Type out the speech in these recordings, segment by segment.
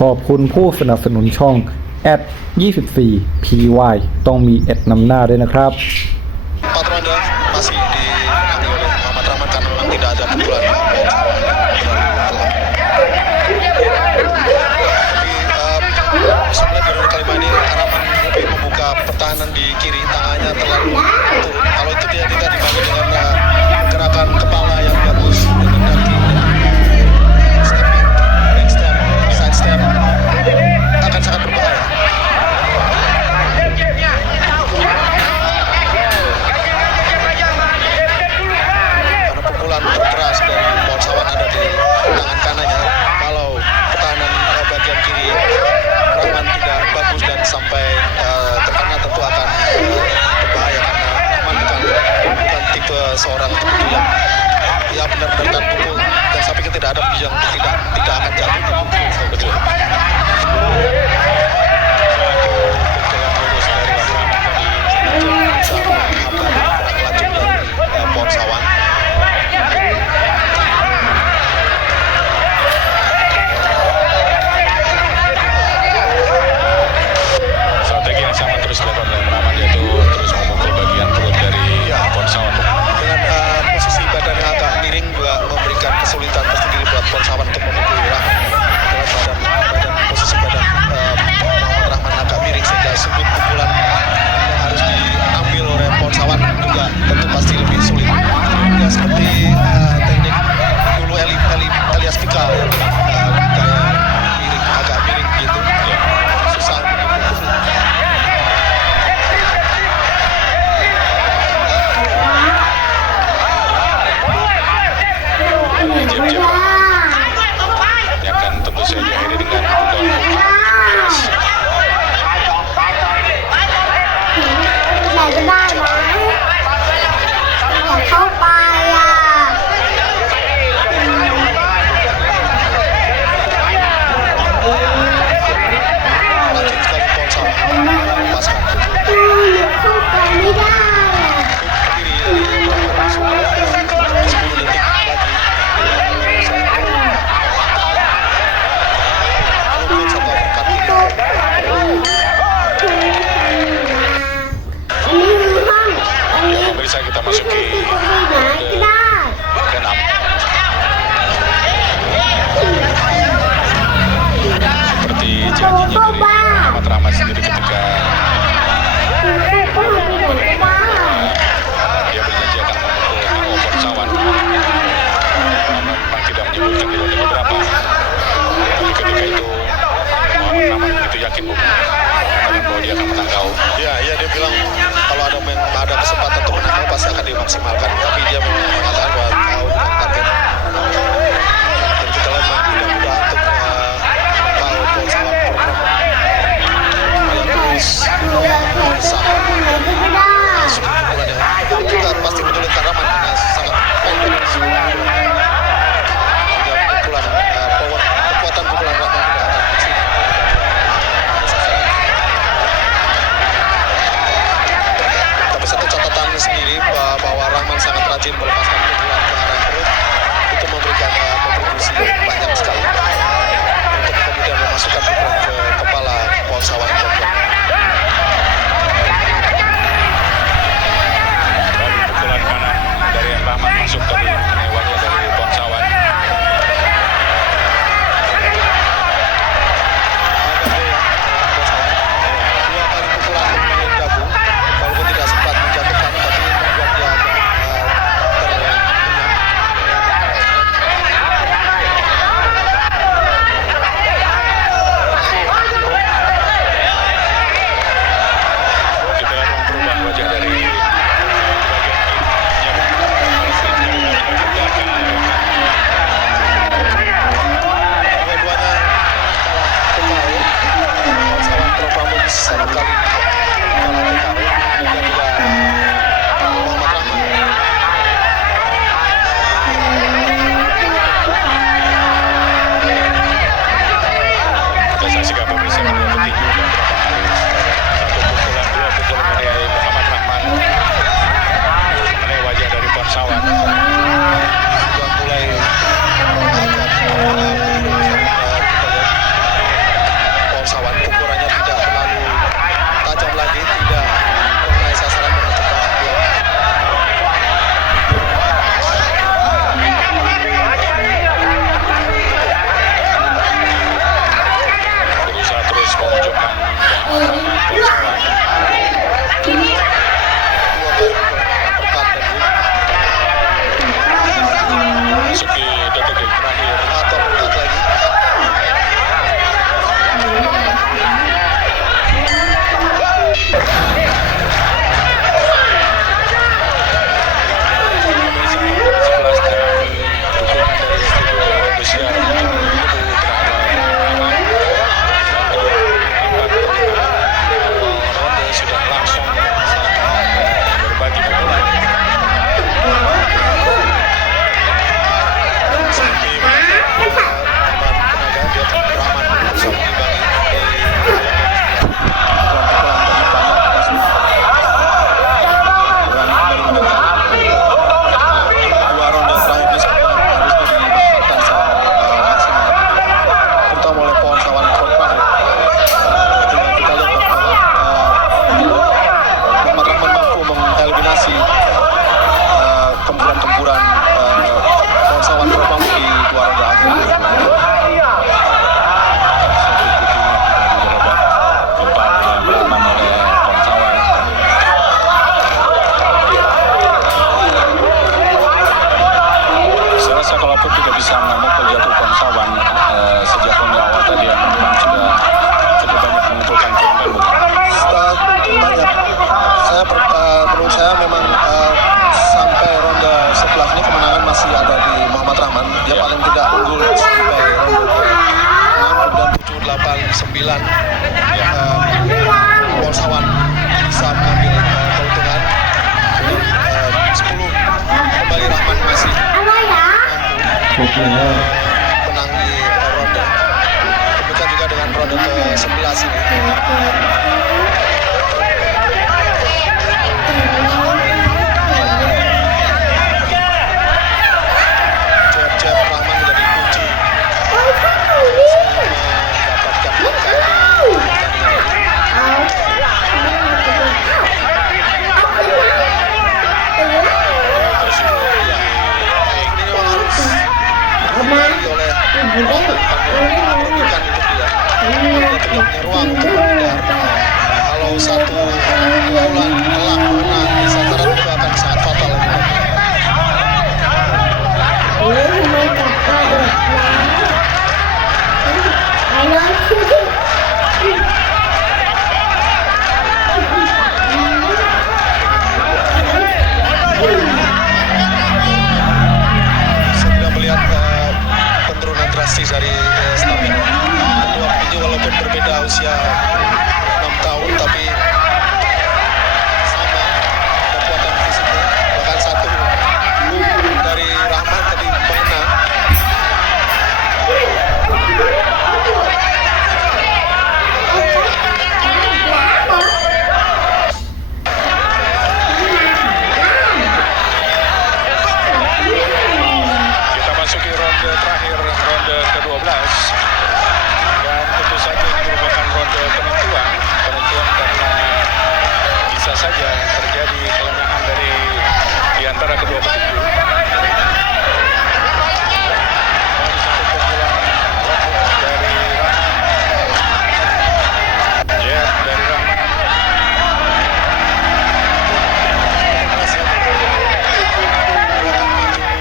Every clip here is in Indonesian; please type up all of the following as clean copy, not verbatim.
ขอบคุณผู้สนับสนุนช่อง@24py ต้องมีนำหน้าด้วยนะครับ Patronda masih diambil oleh Muhammad Rahman karena memang tidak ada pukulan tapi sebenarnya di kali ini Rahman lebih membuka pertahanan di kiri, tangannya terlalu turun. Kalau itu dia tidak dibantu dengan gerakan kepala yang bagus dengan kaki, stepping, back step, side step akan sangat berbahaya. Terkeras dari Pohon ada di tangan kanannya. Kalau pertahanan bagian kiri Rahman tidak bagus dan sampai terkena tentu akan berbahaya karena Rahman bukan tipe seorang pemukul yang benar-benar pukul dan saya pikir tidak ada yang tidak akan jatuh dipukul betul. Pohon sawan. Strategi yang sama terus dilakukan oleh Rahman yaitu terus memukul bagian perut dari pohon sawan. Dengan posisi badan yang agak miring juga memberikan kesulitan tersendiri buat pohon sawan untuk memukul Rahman. Posisi badan Muhammad Rahman agak miring sehingga sudut pukulan yang harus diambil oleh pohon sawan juga tentu pasti lebih sulit. Ya seperti teknik dulu Elias Pikal kayak agak miring gitu. Ya, susah dipukul. Ini akan tentu saja diakhiri dengan pukulan. Bisa kita masuki ke-6. Seperti janjinya dari Muhammad Rahman sendiri ketika dia berjanji akan memukul pohon sawan. Memang tidak menyebutkan di ronde berapa, tapi ketika itu Muhammad Rahman begitu yakin bahwa dia akan menangkau. Ya dia bilang kalau ada kesempatan untuk menangkau pasti akan dimaksimalkan. Tapi dia mengatakan bahwa kau bukan target. Dan kita lihat memang tidak mudah untuk menangkau pohon sawan program yang terus besar. Pukulan yang juga pasti menyulitkan Rahman karena sangat pendek. Pukulan kekuatan pukulan Rahman tidak akan maksimal. Satu catatan sendiri bahwa Rahman sangat rajin melepaskan pukulan ke arah perut, itu memberikan kontribusi banyak sekali untuk kemudian memasukkan pukulan ke kepala pohon sawan program. Pukulan kanan dari menang di ronde. Demikian juga dengan ronde ke-11 ini. Jeb Rahman menjadi kunci mendapatkan angka di pertandingan ini. Terus itu ya, ini memang harus dibagi oleh memberikan untuk dia. Dia tidak punya ruang untuk mengejar. Kalau satu pukulan telak menang di sasaran itu akan sangat fatal. Saya tidak melihat penurunan drastis dari stamina. Kedua petinju walaupun berbeda usia 6 tahun tapi sama kekuatan fisiknya. Bahkan satu dari Rahman tadi mengena. Kita masuki ronde terakhir, ronde ke-12, dan tentu saja ini merupakan ronde penentuan karena bisa saja terjadi kelengahan di antara kedua petinju. Baru satu pukulan dari Rahman, jab dari Rahman.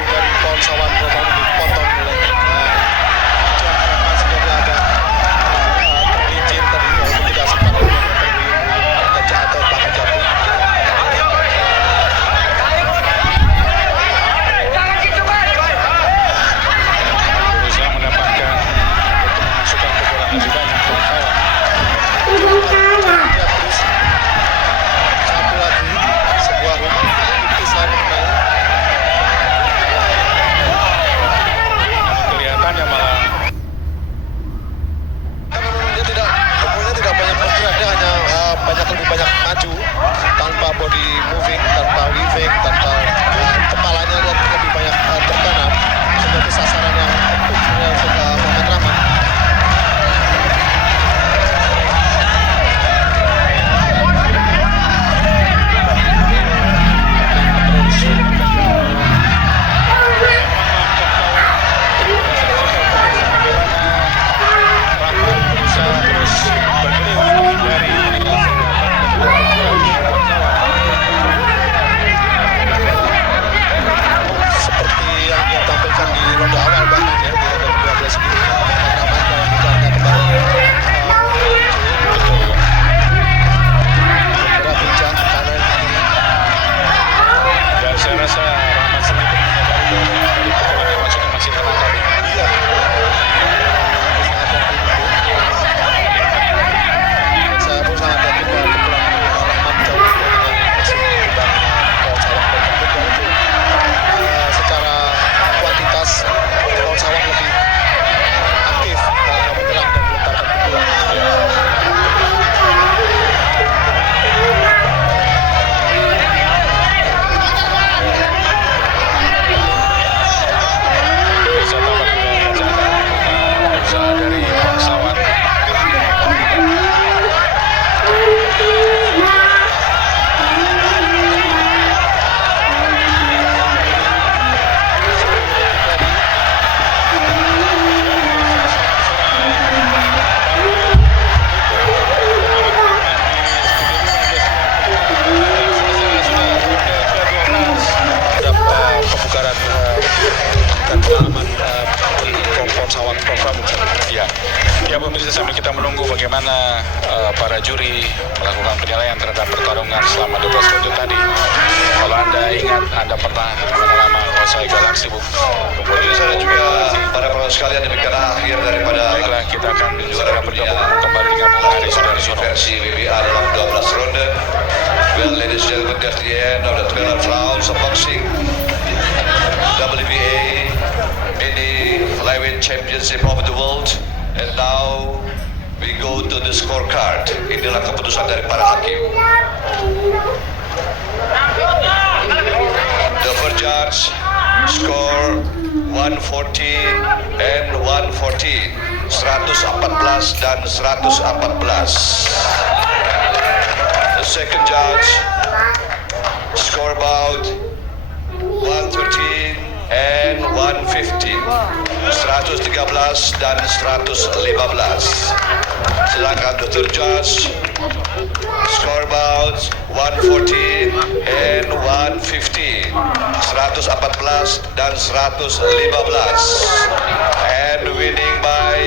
Dari Ponsawan dipotong oleh jab masih jadi agak tergelincir tadi walaupun tidak sempat tergelincir atau bahkan jatuh. Berusaha mendapatkan untuk memasukkan pukulan lebih banyak Ponsawan. Ya, terus satu lagi sebuah hook kisah menang. Kelihatannya malah karena memang dia tidak banyak bergerak, dia hanya lebih banyak maju tanpa body moving, tanpa weaving, tanpa kepalanya dia lebih banyak tertanam menjadi sasaran yang empuk untuk Muhammad Rahman. Rahman berusaha terus bergelut dari seperti yang dia tampilkan di ronde awal bahkan ya, di ronde ke-12 ini Muhammad Rahman dalam bicaranya kembali bergerak pincang kanan kiri. Dan saya rasa Rahman sendiri menyadari bahwa dari pukulan yang masuknya masih tenang tadi. Iya. Saya pun sangat yakin bahwa pukulan Rahman jauh lebih banyak yang masuk dibanding Ponsawan dan tentu itu secara kuantitas Ponsawan lebih aktif menyerang dan melontarkan pukulan. Bisa tampak usaha dari Ponsawan. Pembukaran dan pengalaman Ponsawan program ya. Ya pemirsa, sambil kita menunggu bagaimana para juri melakukan penilaian terhadap pertarungan selama 12 ronde tadi. Kalau Anda ingat, Anda pernah mengalami Osai Galaxy, Bu. Pemirsa dan juga para penonton sekalian, demikian akhir daripada Baiklah, kita akan segera bergabung kembali dengan Bung Hari Sudarsono. versi WBA dalam 12 ronde. Well, ladies and gentlemen, that's the end of the 12 rounds of boxing WBA in the flyweight championship of the world. And now we go to the scorecard. Inilah keputusan dari para hakim. The first judge score 114 and 114, 114 dan 114. The second judge score about 113 and 115, 113 dan 115. Sedangkan the third judge score about 114 and 115, 114 dan 115. And winning by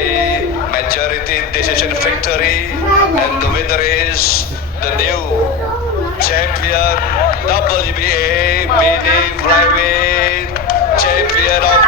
majority decision victory, and the winner is the new champion WBA mini flyweight champion of